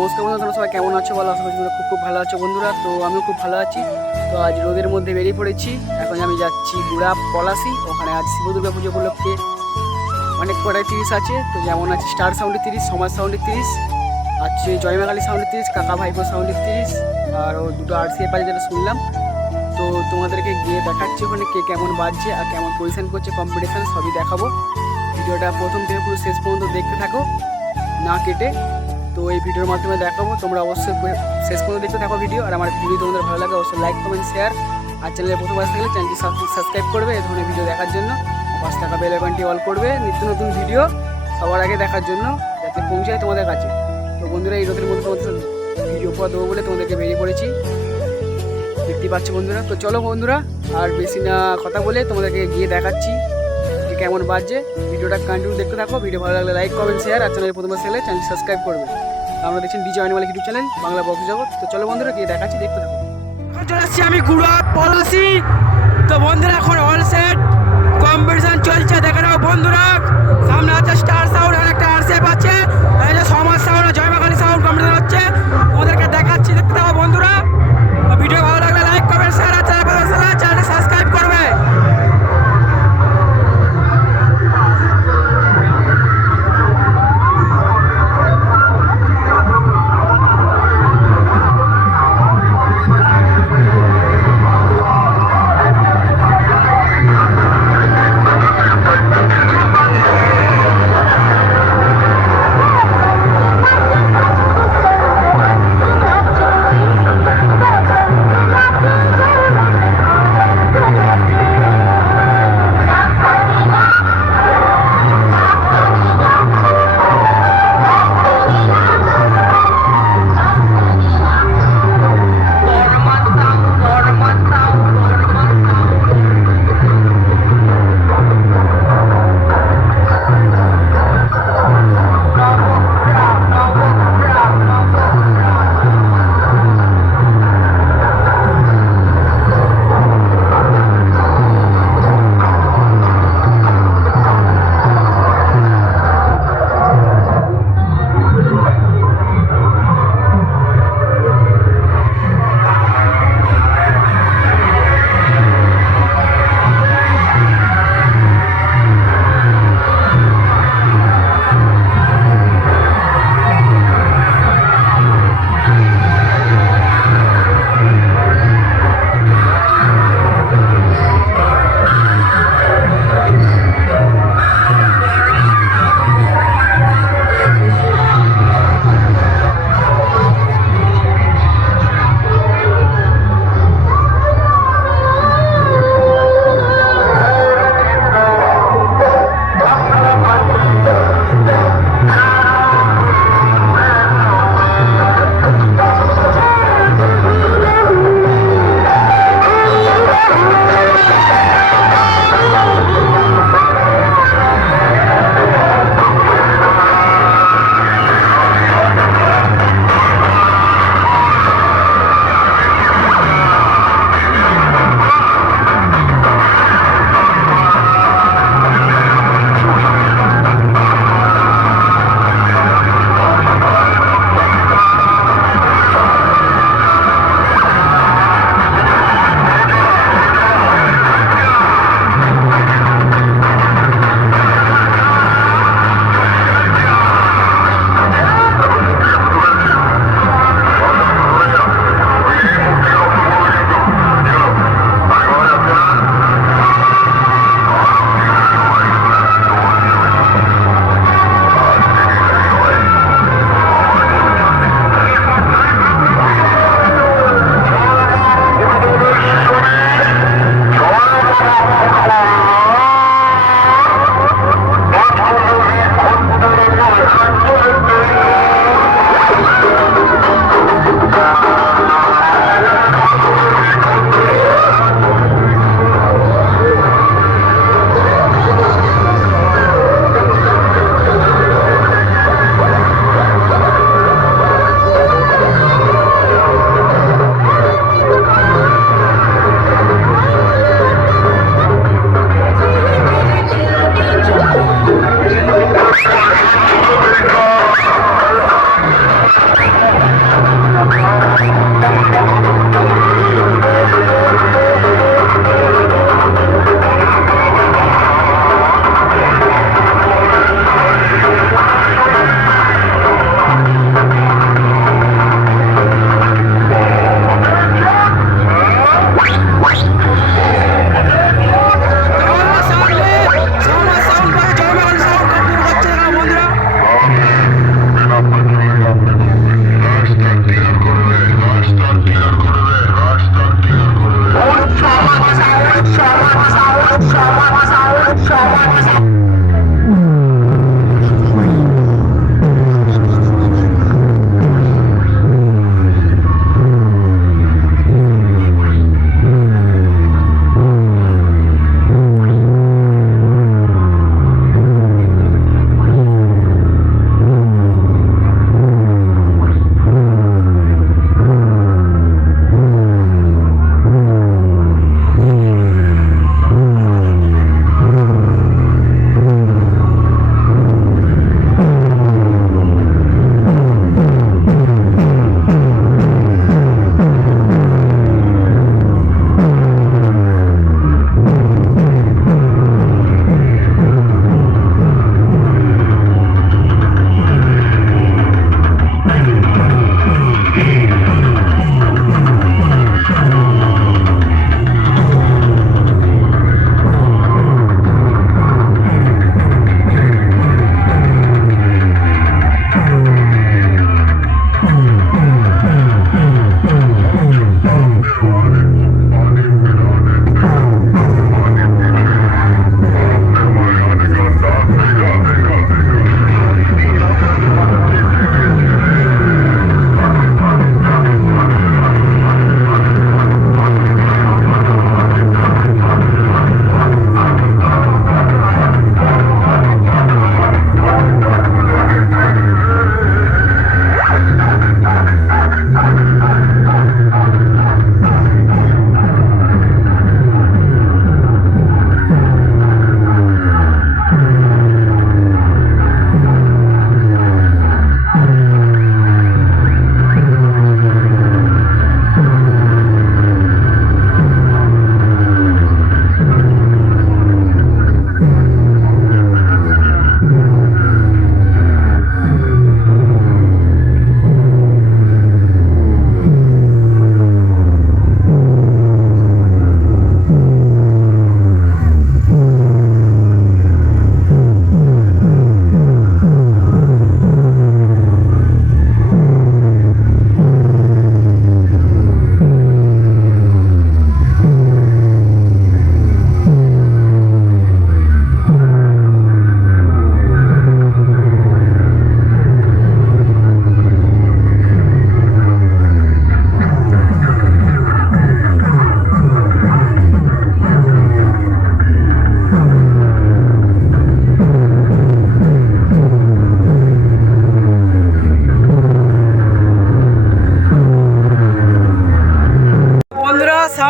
নমস্কার বন্ধুরা, তোমরা সবাই কেমন আছো? করি তোমরা খুব খুব ভালো আছো বন্ধুরা। তো আমিও খুব ভালো আছি। তো আজ রোদের মধ্যে বেরিয়ে পড়েছি। এখন আমি যাচ্ছি গুড়া পলাশি। ওখানে আজ শিব দুর্গা পুজো উপলক্ষে অনেক কটাই তিরিশ আছে। তো যেমন আছে স্টার সাউন্ডের তিরিশ, সমাজ সাউন্ডের তিরিশ, আছে জয়মাকালী সাউন্ডের তিরিশ, কাকা ভাইপো সাউন্ডের তিরিশ, আর ও দুটো আর সি পাশে যেটা শুনলাম। তো তোমাদেরকে গিয়ে দেখাচ্ছি ওখানে কে কেমন বাজছে আর কেমন পজিশন করছে কম্পিটিশান সবই দেখাবো। ভিডিওটা প্রথম থেকে পুরো শেষ পর্যন্ত দেখতে থাকো। না কেটে তো এই ভিডিওর মাধ্যমে দেখাবো। তোমরা অবশ্যই শেষ পর্যন্ত দেখতে থাকো ভিডিও আর আমার ভিডিও তোমাদের ভালো লাগে, অবশ্যই লাইক কমেন্ট শেয়ার আর চ্যানেলে প্রথম আসতে গেলে চ্যানেলটি সাবস্ক্রাইব করবে এই ধরনের ভিডিও দেখার জন্য। পাঁচ টাকা বেল আইকনটি অল করবে, নিত্য নতুন ভিডিও সবার আগে দেখার জন্য, যাতে পৌঁছায় তোমাদের কাছে। তো বন্ধুরা, এই রোদের মধ্যে তোমাদের ভিডিও পর দেবো বলে তোমাদেরকে বেরিয়ে পড়েছি। দেখতেই পাচ্ছি বন্ধুরা, তো চলো বন্ধুরা, আর বেশি না কথা বলে তোমাদেরকে গিয়ে দেখাচ্ছি। কেমন বাজছে, ভিডিওটা কন্টিনিউ দেখতে থাকো, ভিডিও ভালো লাগলে লাইক কমেন্ট শেয়ার আর চ্যানেলে প্রথমে সেলে চ্যানেল সাবস্ক্রাইব করবে। আমরা দেখছেন DJ animal YouTube channel Bangla box Jagat. তো চলো বন্ধুরা, গিয়ে দেখাচ্ছি, দেখতে থাকো। এখন চলে আসছি আমি গুড়া পলাশি তো বন্ধুরা, এখন অল সেট কম্পিটিশন চলছে, দেখে নাও বন্ধুরা। সামনে আছে স্টার সাউন্ড আর একটা আছে। আর যে সমাজ সাউন্ড জয়মাকালী সাউন্ড কম্পিটিশন হচ্ছে। ওদেরকে দেখাচ্ছি, দেখতে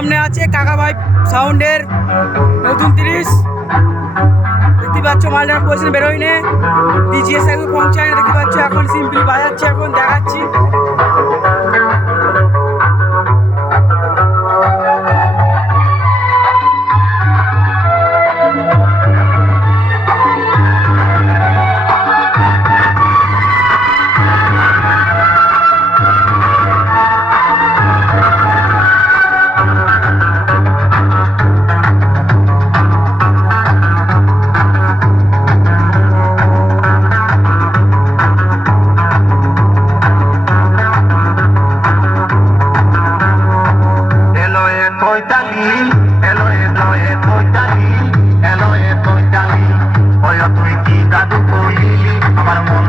সামনে আছে কাকা ভাই সাউন্ডের নতুন তিরিশ। দেখতে পাচ্ছ মালটা পজিশন বেরোয়নি। ডিজিএস এখন পৌঁছায় দেখতে পাচ্ছ এখন তুই কি দাদু কইলি আমার মনটা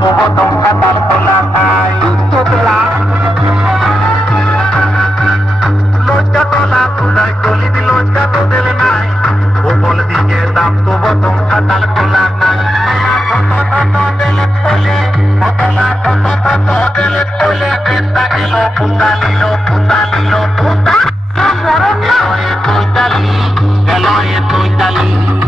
hubo tonta tartolata y tutela. লজ্জা তোলা তুলাই গলি দি লজ্জা তো দিলে নাই উপল দিকে দাম তো বতম খাতাল খোলা নাই পুতা নিল পুতা নিল পুতা নিল পুতা পুতা নিল পুতা নিল পুতা নিল পুতা নিল